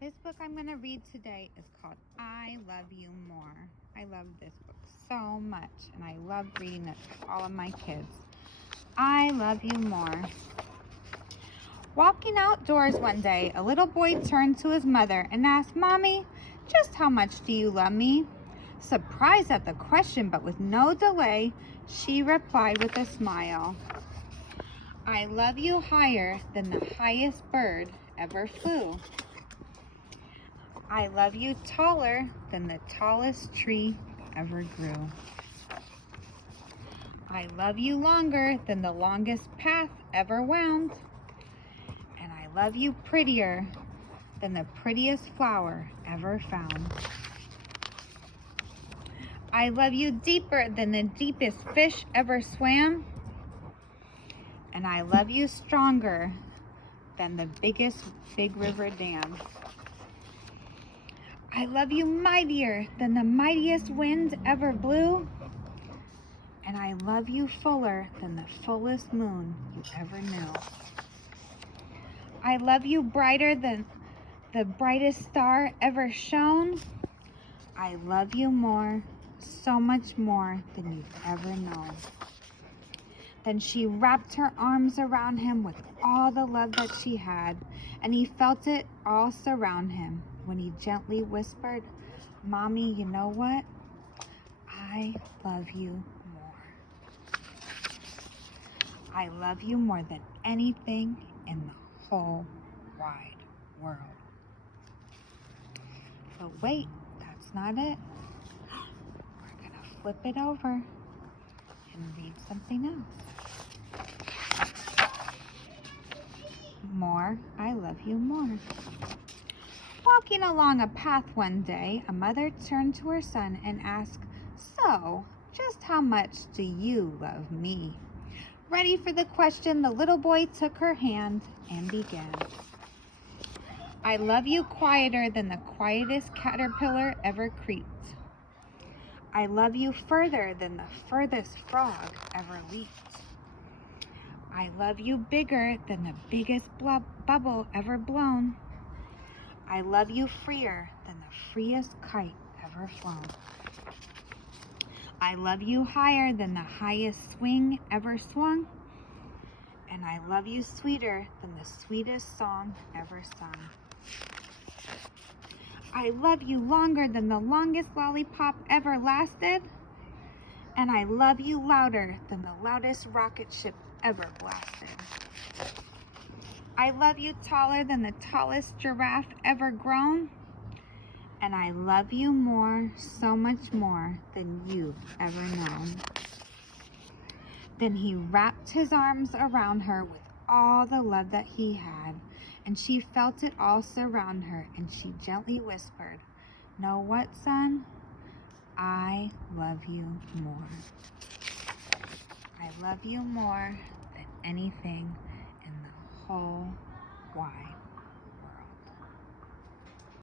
This book I'm going to read today is called I Love You More. I love this book so much, and I love reading it to all of my kids. I Love You More. Walking outdoors one day, a little boy turned to his mother and asked, "Mommy, just how much do you love me?" Surprised at the question, but with no delay, she replied with a smile, "I love you higher than the highest bird ever flew. I love you taller than the tallest tree ever grew. I love you longer than the longest path ever wound. And I love you prettier than the prettiest flower ever found. I love you deeper than the deepest fish ever swam. And I love you stronger than the biggest big river dam. I love you mightier than the mightiest wind ever blew. And I love you fuller than the fullest moon you ever knew. I love you brighter than the brightest star ever shone. I love you more, so much more than you've ever known." Then she wrapped her arms around him with all the love that she had, and he felt it all surround him when he gently whispered, "Mommy, you know what? I love you more. I love you more than anything in the whole wide world." But wait, that's not it. We're gonna flip it over and read something else. More, I love you more. Walking along a path one day, a mother turned to her son and asked, "So, just how much do you love me?" Ready for the question, the little boy took her hand and began. "I love you quieter than the quietest caterpillar ever creeped. I love you further than the furthest frog ever leaped. I love you bigger than the biggest bubble ever blown. I love you freer than the freest kite ever flown. I love you higher than the highest swing ever swung. And I love you sweeter than the sweetest song ever sung. I love you longer than the longest lollipop ever lasted. And I love you louder than the loudest rocket ship ever blasted. I love you taller than the tallest giraffe ever grown. And I love you more, so much more than you've ever known." Then he wrapped his arms around her with all the love that he had, and she felt it all surround her, and she gently whispered, "Know what, son? I love you more. I love you more than anything in the whole wide